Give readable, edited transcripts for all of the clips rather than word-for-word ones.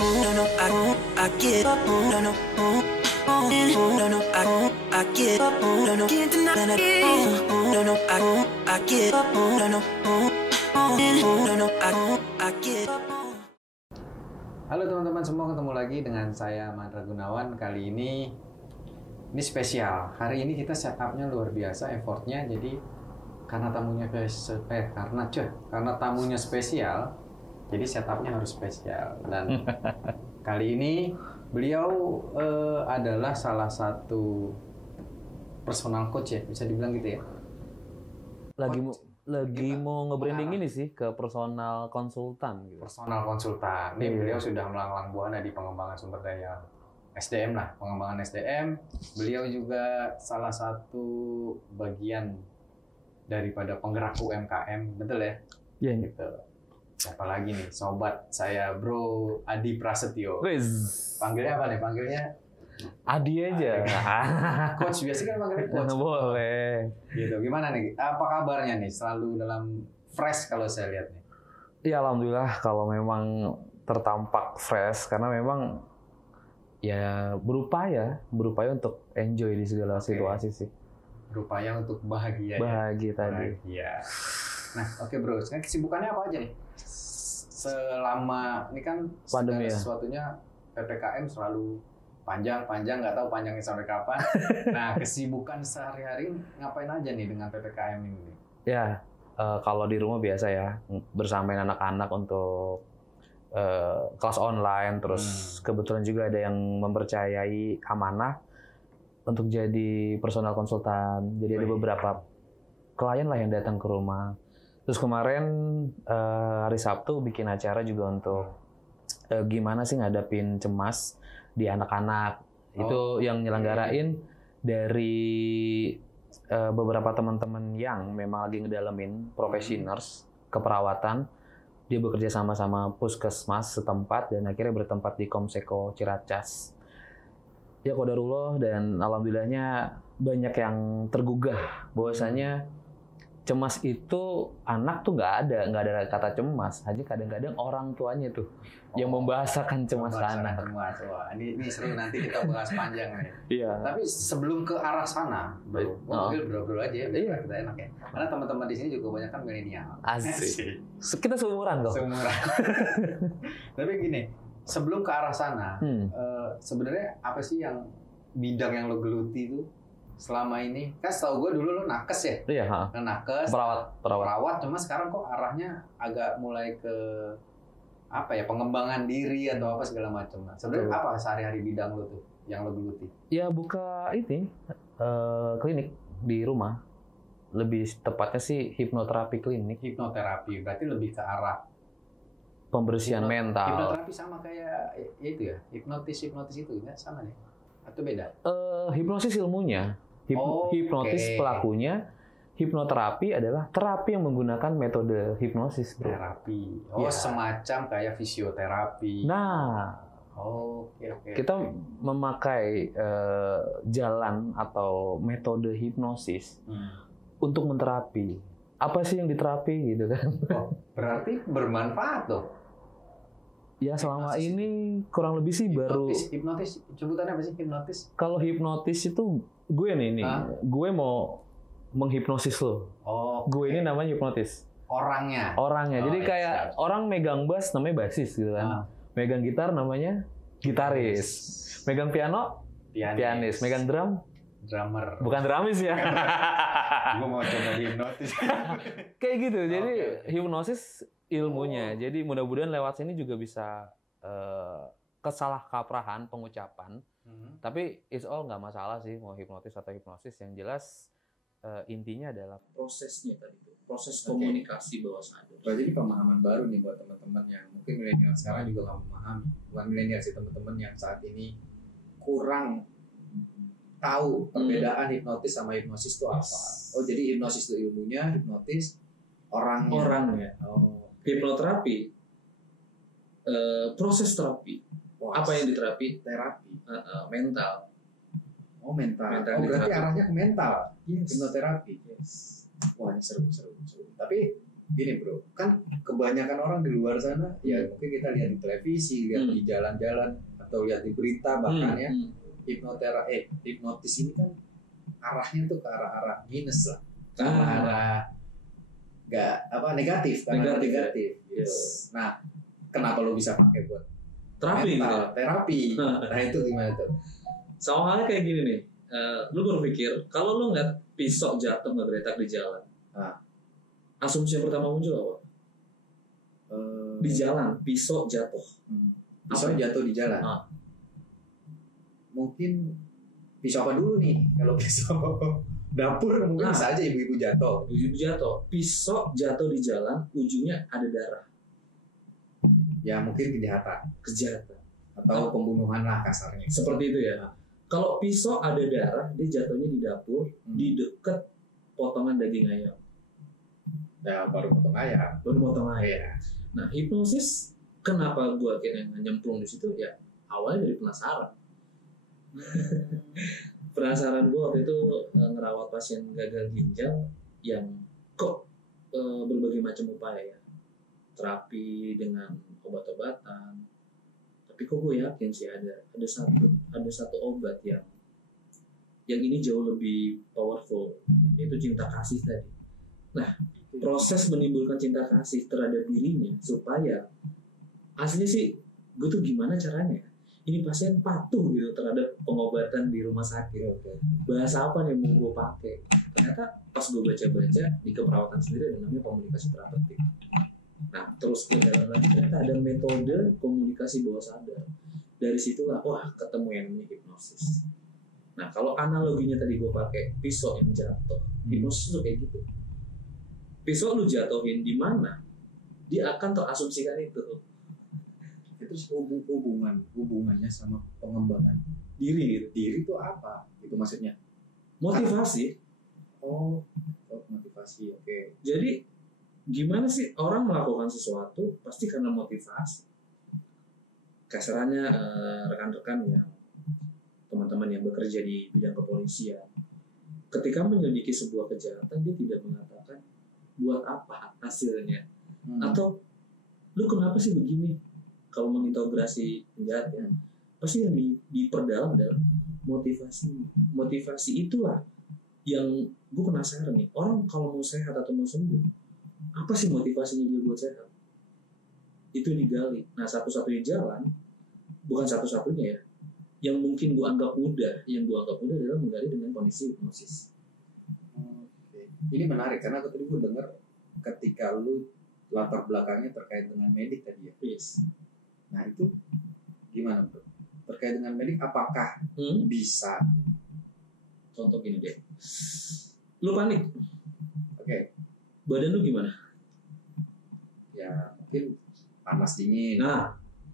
No, no, I get up. No, no, no, no, I get up. No, no, can't deny it. No, no, I get up. No, no, no, no, I get up. Halo teman-teman semua, ketemu lagi dengan saya Mandra Gunawan. Kali ini spesial. Hari ini kita setupnya luar biasa, effortnya. Jadi karena tamunya spesial, jadi setupnya harus spesial. Dan kali ini beliau adalah salah satu personal coach ya, bisa dibilang gitu ya. Lagi mau nge-branding ini sih ke personal konsultan gitu. Personal konsultan. Nih beliau sudah melanglang buana di pengembangan sumber daya SDM lah, pengembangan SDM. Beliau juga salah satu bagian daripada penggerak UMKM, betul ya? Iya. Gitu. Siapa lagi nih, sobat saya Bro Adi Prasetyo. Panggilnya apa nih? Panggilnya Adi aja. Coach, biasanya kan manggilnya coach. Boleh. Gitu. Gimana nih? Apa kabarnya nih? Selalu dalam fresh kalau saya lihat nih. Ya alhamdulillah kalau memang tertampak fresh karena memang ya berupaya untuk enjoy di segala situasi sih. Berupaya untuk bahagia. Bahagia ya? tadi. Bahagia. Nah, oke Bro. Sekarang kesibukannya apa aja nih? Selama ini kan pandemi ya. Sesuatunya PPKM selalu panjang, nggak tahu panjangnya sampai kapan. Nah, kesibukan sehari-hari ngapain aja nih dengan PPKM ini? Ya, kalau di rumah biasa ya, bersamain anak-anak untuk kelas online, terus kebetulan juga ada yang mempercayai amanah untuk jadi personal konsultan. Jadi ada beberapa klien lah yang datang ke rumah. Terus kemarin hari Sabtu bikin acara juga untuk gimana sih ngadapin cemas di anak-anak. Itu yang nyelenggarain dari beberapa teman-teman yang memang lagi ngedalamin professionals keperawatan. Dia bekerja sama puskesmas setempat dan akhirnya bertempat di Komseko Ciracas. Ya qadarullah dan alhamdulillahnya banyak yang tergugah bahwasanya cemas itu anak tuh nggak ada kata cemas, hanya kadang-kadang orang tuanya tuh yang membahasakan cemas anak. Wah, ini seru, nanti kita bahas panjang nih. Iya. Tapi sebelum ke arah sana, Bro, bro aja ya, biar kita enak ya. Karena teman-teman di sini juga banyak kan milenial. Asik. Kita seumuran kok. Seumuran. Tapi gini, sebelum ke arah sana, sebenarnya apa sih yang bidang yang lo geluti itu selama ini? Kan setahu gue dulu lo nakes ya? Iya. Nakes, perawat. Cuma sekarang kok arahnya agak mulai ke apa ya, pengembangan diri atau apa segala macam. Sebenarnya apa sehari-hari bidang lo tuh yang lo geluti? Ya buka ini klinik di rumah. Lebih tepatnya sih hipnoterapi klinik. Hipnoterapi berarti lebih ke arah pembersihan mental. Hipnoterapi sama kayak itu ya, hipnotis itu enggak sama nih? Atau beda? Hipnosis ilmunya. Hipnotis pelakunya, hipnoterapi adalah terapi yang menggunakan metode hipnosis, Bro. Terapi. Semacam kayak fisioterapi. Nah, kita memakai jalan atau metode hipnosis untuk menterapi. Apa sih yang diterapi gitu kan? Berarti bermanfaat dong. Ya selama ini kurang lebih sih hipnotis sebutannya apa sih hipnotis? Kalau hipnotis itu gue gue mau menghipnosis lo. Gue ini namanya hipnotis. Orangnya. Jadi kayak orang megang bass namanya bassis gitu kan. Megang gitar namanya gitaris. Megang piano pianis. Megang drum drummer. Bukan drumis ya. Gue mau coba hipnotis. Kayak gitu. Jadi hipnosis ilmunya. Jadi mudah-mudahan lewat sini juga bisa kesalah kaprahan pengucapan. Tapi it's all nggak masalah sih mau hipnotis atau hipnosis. Yang jelas intinya adalah prosesnya tadi itu, proses komunikasi bawah sadar. Berarti ini pemahaman baru nih buat teman-teman yang mungkin milenial sekarang juga nggak memahami. Bukan milenial sih, teman-teman yang saat ini kurang tahu perbedaan hipnotis sama hipnosis itu apa. Jadi hipnosis itu ilmunya, hipnotis orangnya. Hipnoterapi, proses terapi. Apa yang diterapi? Terapi. Mental. Mental. Berarti arahnya ke mental. Hipnoterapi. Wah, ini seru. Tapi gini bro, kan kebanyakan orang di luar sana ya mungkin kita lihat di televisi, lihat di jalan-jalan atau lihat di berita bahkan ya hipnotis ini kan arahnya tuh ke arah minus lah, ke arah nggak negatif, negatif gitu. Yes. Nah, kenapa lo bisa pakai buat Terapi gitu. terapi? Nah itu gimana tuh? Sama halnya kayak gini nih. Lu berpikir kalau lu ngeliat pisau jatuh ngegeletak di jalan, asumsi yang pertama muncul apa? Di jalan pisau jatuh. Pisau jatuh di jalan. Mungkin pisau apa dulu nih? Kalau pisau dapur mungkin bisa aja ibu-ibu jatuh. Ibu jatuh. Pisau jatuh di jalan, ujungnya ada darah. Ya mungkin kejahatan atau pembunuhan lah kasarnya. Seperti itu ya. Kalau pisau ada darah, dia jatuhnya di dapur, di dekat potongan daging ayam. Ya baru potong ayam. Ya. Nah, hipnosis kenapa gua akhirnya nyemplung di situ ya? Awalnya dari penasaran. Penasaran gua waktu itu ngerawat pasien gagal ginjal yang kok berbagai macam upaya ya. Terapi dengan obat-obatan. Tapi kok gue yakin sih ada satu obat yang ini jauh lebih powerful, yaitu cinta kasih tadi. Nah, proses menimbulkan cinta kasih terhadap dirinya supaya aslinya sih gue tuh gimana caranya ini pasien patuh gitu terhadap pengobatan di rumah sakit. Bahasa apa nih mau gue pakai? Ternyata pas gue baca-baca di keperawatan sendiri ada namanya komunikasi terapeutik. Nah, terus ke dalam lagi ternyata ada metode komunikasi bawah sadar. Dari situlah, wah ketemu yang ini hipnosis. Nah, kalau analoginya tadi gue pakai pisau yang jatuh, hipnosis itu kayak gitu. Pisau lu jatuhin di mana, dia akan terasumsikan itu. Itu hubungannya sama pengembangan Diri gitu. Diri itu apa? Itu maksudnya? Motivasi. Oh, motivasi, oke. Jadi gimana sih orang melakukan sesuatu pasti karena motivasi. Kasarannya rekan-rekan yang teman-teman yang bekerja di bidang kepolisian, ketika menyelidiki sebuah kejahatan dia tidak mengatakan buat apa hasilnya atau lu kenapa sih begini. Kalau mengintegrasi penjahat ya, pasti yang diperdalam adalah motivasi itulah yang gue penasaran nih, orang kalau mau sehat atau mau sembuh apa sih motivasinya dia buat sehat? Itu digali. Nah, satu-satunya jalan, bukan satu-satunya ya, yang mungkin gue anggap mudah adalah menggali dengan kondisi hipnosis. Ini menarik karena tadi gue dengar ketika lu latar belakangnya terkait dengan medik tadi ya. Yes. Nah itu gimana bro? Terkait dengan medik apakah bisa? Contoh gini deh, lu panik. Oke. Badan lu gimana? Ya mungkin panas dingin,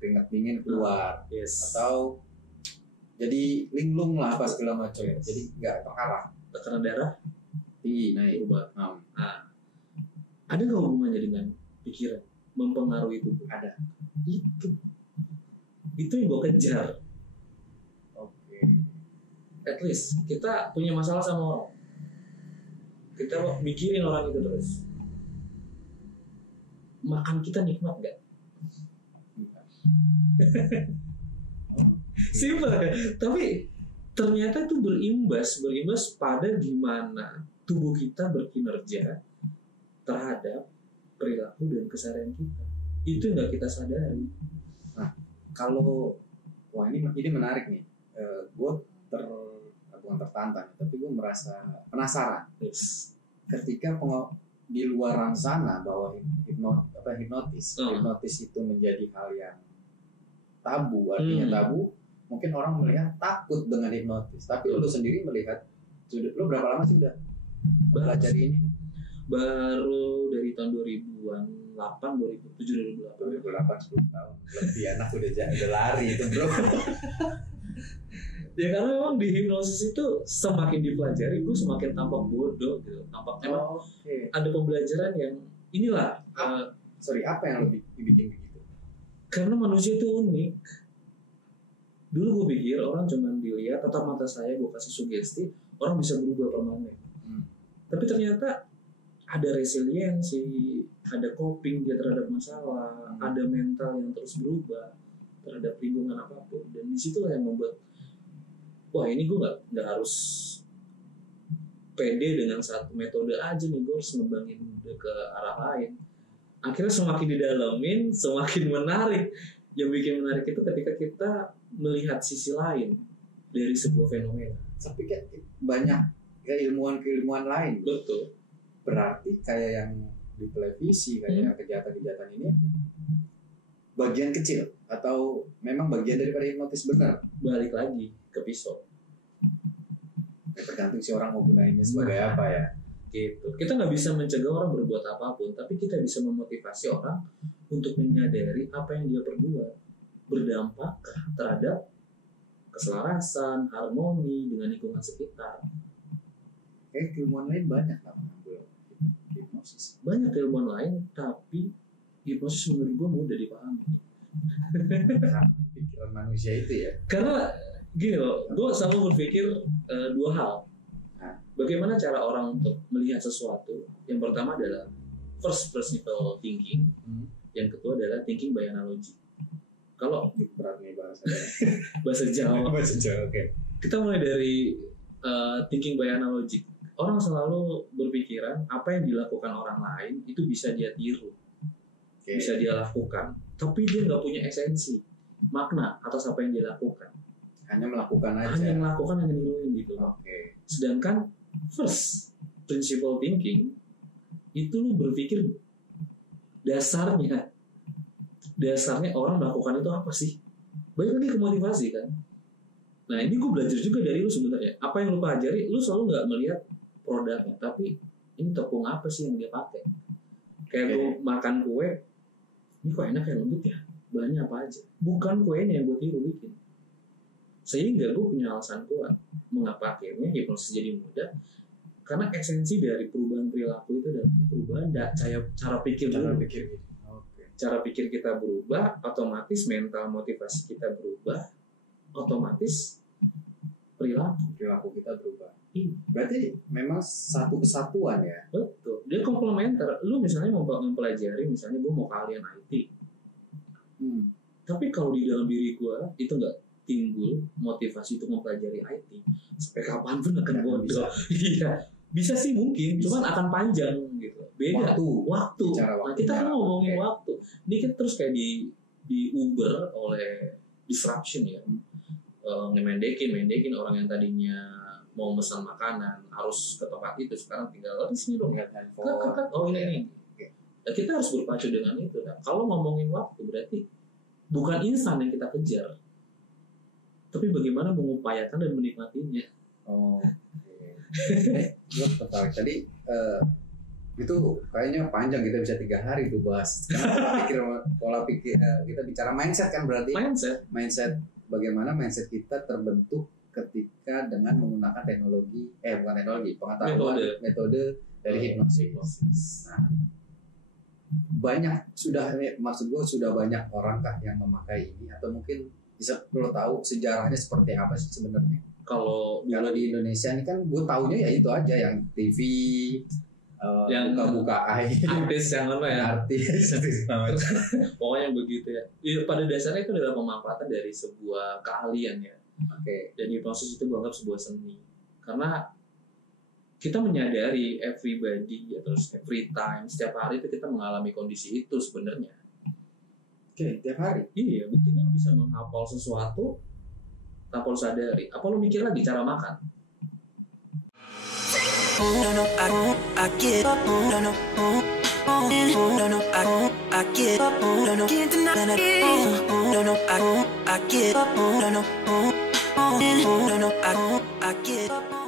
keringat dingin keluar, yes. Atau jadi linglung lah apa segala macam, yes. Jadi nggak terarah. Tekanan darah tinggi naik. Berubah. Ada nggak hubungannya dengan pikiran mempengaruhi itu? Ada. Itu yang gue kejar. Oke. At least kita punya masalah sama orang, kita mikirin orang itu terus. Makan kita nikmat gak? Simpel kan? Tapi ternyata itu berimbas pada gimana tubuh kita berkinerja terhadap perilaku dan keseharian kita. Itu nggak kita sadari. Nah, kalau ini menarik nih. Gue bukan tertantang, tapi gue merasa penasaran. Yes. Ketika di luaran sana bahwa hipnotis itu menjadi hal yang tabu, artinya tabu. Mungkin orang melihat takut dengan hipnotis, tapi lu sendiri melihat, lu berapa lama sih udah belajar ini? Baru dari tahun 2008, 2007, 10 tahun. Lebih anak udah lari itu bro. Ya karena memang di hipnosis itu semakin dipelajari gue semakin tampak bodoh gitu. Tampaknya ada pembelajaran yang inilah. Apa yang lebih dibikin begitu? Karena manusia itu unik. Dulu gue pikir orang cuma dilihat tatap mata saya, gue kasih sugesti, orang bisa berubah permanen. Tapi ternyata ada resiliensi, ada coping dia terhadap masalah, ada mental yang terus berubah terhadap lingkungan apapun. Dan disitulah yang membuat, wah ini gue nggak harus pede dengan satu metode aja nih, gue harus ngembangin ke arah lain. Akhirnya semakin didalamin, semakin menarik. Yang bikin menarik itu ketika kita melihat sisi lain dari sebuah fenomena. Tapi kayak banyak keilmuan lain. Betul. Berarti kayak yang di televisi, kayak kejahatan-kejahatan ini bagian kecil atau memang bagian daripada hipnotis benar? Balik lagi ke pisau. Tergantung si orang mau gunainnya sebagai apa ya. Gitu. Kita nggak bisa mencegah orang berbuat apapun, tapi kita bisa memotivasi orang untuk menyadari apa yang dia perbuat berdampak terhadap keselarasan, harmoni dengan lingkungan sekitar. Kayak ilmuwan lain banyak lah mengambil hipnosis. Banyak ilmuwan lain, tapi hipnosis menurut gue mudah dipahami. Pikiran manusia itu ya. Karena gini loh, gue selalu berpikir dua hal. Bagaimana cara orang untuk melihat sesuatu? Yang pertama adalah first principle thinking. Yang kedua adalah thinking by analogy. Kalau berat nih bahasa Jawa. Bahasa Jawa, oke. Kita mulai dari thinking by analogy. Orang selalu berpikiran apa yang dilakukan orang lain itu bisa dia tiru, bisa dia lakukan, tapi dia nggak punya esensi, makna atas apa yang dia lakukan. Hanya melakukan aja. Hanya melakukan, hanya niruin gitu. Sedangkan first principle thinking itu lu berpikir dasarnya orang melakukan itu apa sih? Balik lagi ke motivasi kan. Nah ini gue belajar juga dari lu sebenarnya. Apa yang lu pelajari, lu selalu nggak melihat produknya, tapi ini tepung apa sih yang dia pakai? Kayak gue makan kue, ini kok enak ya, lembut ya, bahannya apa aja? Bukan kuenya yang gue tiru bikin. Sehingga gue punya alasan kuat mengapa akhirnya hipnosis jadi mudah, karena esensi dari perubahan perilaku itu adalah perubahan cara pikir dulu. Cara pikir kita berubah, otomatis mental motivasi kita berubah, otomatis perilaku kita berubah. Berarti memang satu kesatuan ya. Betul. Dia komplementer. Lu misalnya mau mempelajari, misalnya gue mau kalian IT. Tapi kalau di dalam diri gue itu nggak timbul motivasi untuk mempelajari IT, sampai kapanpun akan bodoh. Iya. Bisa sih mungkin, cuman akan panjang gitu. Beda waktu. Nah, kita kan ngomongin waktu. Ini kita terus kayak di Uber oleh disruption ya. Mendekin orang yang tadinya mau pesan makanan harus ke tempat itu, sekarang tinggal di sini dong. Oh ini. Nah, kita harus berpacu dengan itu. Nah, kalau ngomongin waktu berarti bukan instan yang kita kejar, tapi bagaimana mengupayakan dan menikmatinya. Gue tertarik tadi itu kayaknya panjang, kita bisa 3 hari tuh bahas. Karena pola pikir kita bicara mindset kan, berarti mindset bagaimana mindset kita terbentuk ketika dengan menggunakan pengetahuan metode dari hipnosis. Nah, maksud gue sudah banyak orang kah yang memakai ini, atau mungkin bisa perlu tahu sejarahnya seperti apa sih sebenarnya? Kalau di Indonesia ini kan gue taunya ya itu aja, yang TV, yang buka artis yang apa ya? Artis pokoknya begitu ya. Pada dasarnya itu adalah pemanfaatan dari sebuah keahlian ya. Dan hipnosis itu gue anggap sebuah seni, karena kita menyadari everybody atau every time, setiap hari itu kita mengalami kondisi itu sebenarnya. Tiap hari? Iya, buktinya lu bisa menghafal sesuatu tanpa lu sadari. Apa lu mikir lagi cara makan? No, I get up. No, I get up. No, can't deny it. No, I get up. No, I get up.